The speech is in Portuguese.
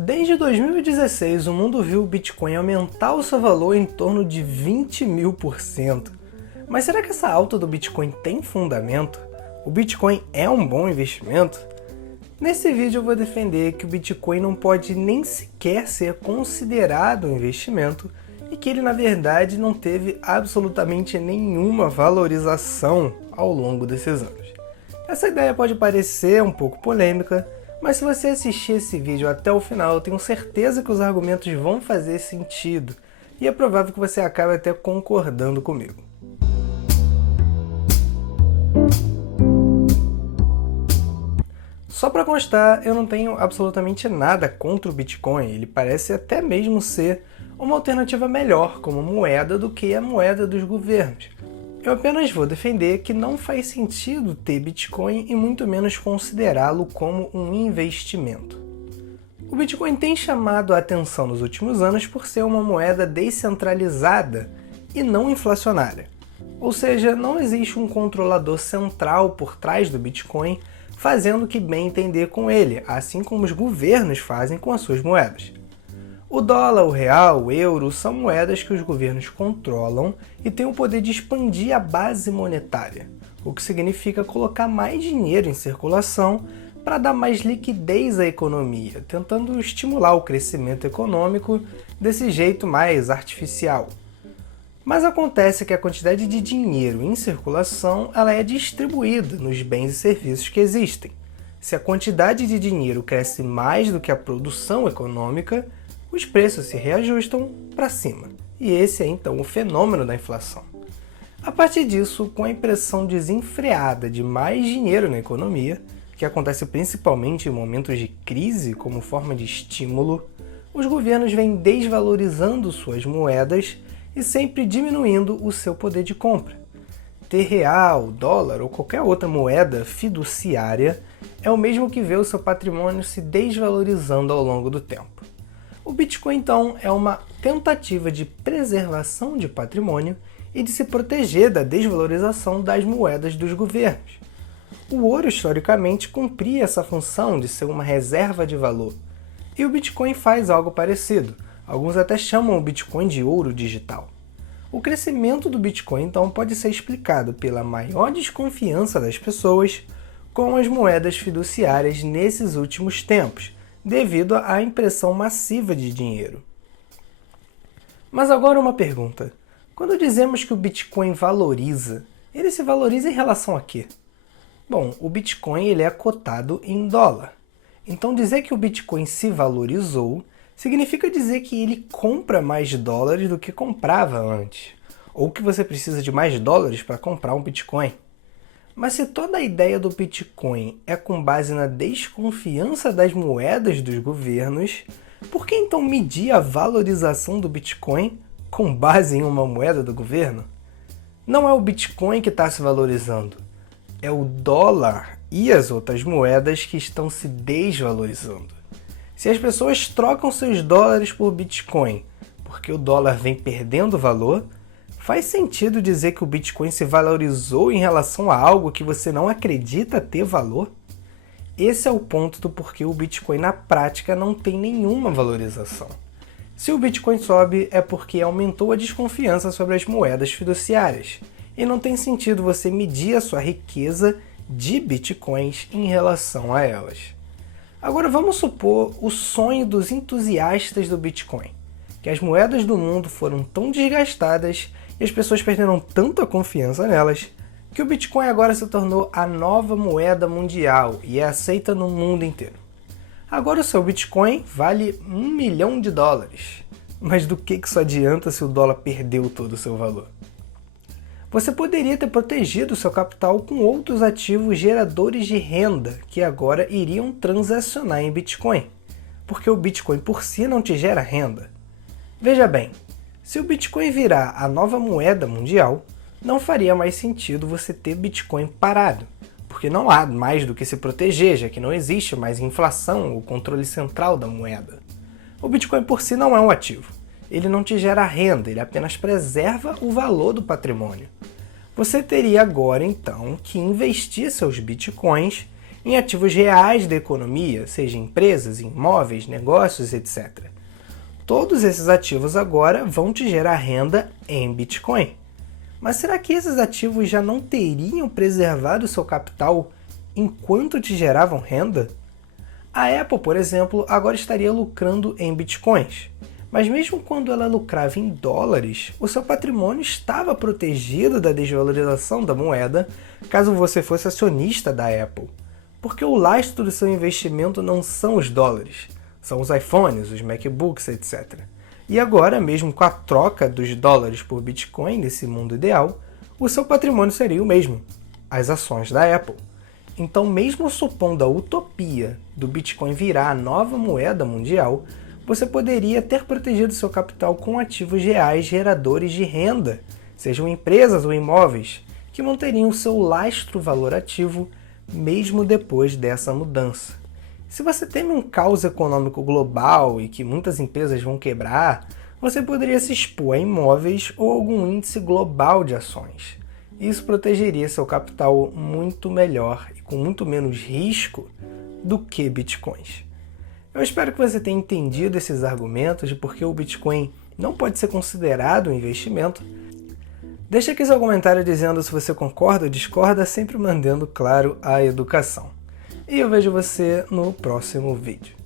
Desde 2016, o mundo viu o Bitcoin aumentar o seu valor em torno de 20.000%. Mas será que essa alta do Bitcoin tem fundamento? O Bitcoin é um bom investimento? Nesse vídeo eu vou defender que o Bitcoin não pode nem sequer ser considerado um investimento e que ele na verdade não teve absolutamente nenhuma valorização ao longo desses anos. Essa ideia pode parecer um pouco polêmica, mas se você assistir esse vídeo até o final, eu tenho certeza que os argumentos vão fazer sentido e é provável que você acabe até concordando comigo. Só para constar, eu não tenho absolutamente nada contra o Bitcoin, ele parece até mesmo ser uma alternativa melhor como moeda do que a moeda dos governos. Eu apenas vou defender que não faz sentido ter Bitcoin e muito menos considerá-lo como um investimento. O Bitcoin tem chamado a atenção nos últimos anos por ser uma moeda descentralizada e não inflacionária. Ou seja, não existe um controlador central por trás do Bitcoin fazendo o que bem entender com ele, assim como os governos fazem com as suas moedas. O dólar, o real, o euro são moedas que os governos controlam e têm o poder de expandir a base monetária, o que significa colocar mais dinheiro em circulação para dar mais liquidez à economia, tentando estimular o crescimento econômico desse jeito mais artificial. Mas acontece que a quantidade de dinheiro em circulação ela é distribuída nos bens e serviços que existem. Se a quantidade de dinheiro cresce mais do que a produção econômica, os preços se reajustam para cima. E esse é então o fenômeno da inflação. A partir disso, com a impressão desenfreada de mais dinheiro na economia, que acontece principalmente em momentos de crise como forma de estímulo, os governos vêm desvalorizando suas moedas e sempre diminuindo o seu poder de compra. Ter real, dólar ou qualquer outra moeda fiduciária é o mesmo que ver o seu patrimônio se desvalorizando ao longo do tempo. O Bitcoin, então, é uma tentativa de preservação de patrimônio e de se proteger da desvalorização das moedas dos governos. O ouro, historicamente, cumpria essa função de ser uma reserva de valor, e o Bitcoin faz algo parecido. Alguns até chamam o Bitcoin de ouro digital. O crescimento do Bitcoin, então, pode ser explicado pela maior desconfiança das pessoas com as moedas fiduciárias nesses últimos tempos, devido à impressão massiva de dinheiro. Mas agora uma pergunta. Quando dizemos que o Bitcoin valoriza, ele se valoriza em relação a quê? Bom, o Bitcoin ele é cotado em dólar. Então dizer que o Bitcoin se valorizou significa dizer que ele compra mais dólares do que comprava antes, ou que você precisa de mais dólares para comprar um Bitcoin. Mas se toda a ideia do Bitcoin é com base na desconfiança das moedas dos governos, por que então medir a valorização do Bitcoin com base em uma moeda do governo? Não é o Bitcoin que está se valorizando, é o dólar e as outras moedas que estão se desvalorizando. Se as pessoas trocam seus dólares por Bitcoin porque o dólar vem perdendo valor, faz sentido dizer que o Bitcoin se valorizou em relação a algo que você não acredita ter valor? Esse é o ponto do porquê o Bitcoin na prática não tem nenhuma valorização. Se o Bitcoin sobe é porque aumentou a desconfiança sobre as moedas fiduciárias, e não tem sentido você medir a sua riqueza de Bitcoins em relação a elas. Agora vamos supor o sonho dos entusiastas do Bitcoin, que as moedas do mundo foram tão desgastadas e as pessoas perderam tanta confiança nelas, que o Bitcoin agora se tornou a nova moeda mundial e é aceita no mundo inteiro. Agora o seu Bitcoin vale $1 milhão. Mas do que isso adianta se o dólar perdeu todo o seu valor? Você poderia ter protegido seu capital com outros ativos geradores de renda que agora iriam transacionar em Bitcoin, porque o Bitcoin por si não te gera renda. Veja bem, se o Bitcoin virar a nova moeda mundial, não faria mais sentido você ter Bitcoin parado, porque não há mais do que se proteger, já que não existe mais inflação ou controle central da moeda. O Bitcoin por si não é um ativo. Ele não te gera renda, ele apenas preserva o valor do patrimônio. Você teria agora, então, que investir seus Bitcoins em ativos reais da economia, seja empresas, imóveis, negócios, etc. Todos esses ativos agora vão te gerar renda em Bitcoin. Mas será que esses ativos já não teriam preservado seu capital enquanto te geravam renda? A Apple, por exemplo, agora estaria lucrando em bitcoins. Mas mesmo quando ela lucrava em dólares, o seu patrimônio estava protegido da desvalorização da moeda caso você fosse acionista da Apple. Porque o lastro do seu investimento não são os dólares, são os iPhones, os MacBooks, etc. E agora, mesmo com a troca dos dólares por Bitcoin nesse mundo ideal, o seu patrimônio seria o mesmo, as ações da Apple. Então, mesmo supondo a utopia do Bitcoin virar a nova moeda mundial, você poderia ter protegido seu capital com ativos reais geradores de renda, sejam empresas ou imóveis, que manteriam seu lastro valorativo mesmo depois dessa mudança. Se você teme um caos econômico global e que muitas empresas vão quebrar, você poderia se expor a imóveis ou algum índice global de ações. Isso protegeria seu capital muito melhor e com muito menos risco do que bitcoins. Eu espero que você tenha entendido esses argumentos de por que o Bitcoin não pode ser considerado um investimento. Deixa aqui seu comentário dizendo se você concorda ou discorda, sempre mantendo claro a educação. E eu vejo você no próximo vídeo.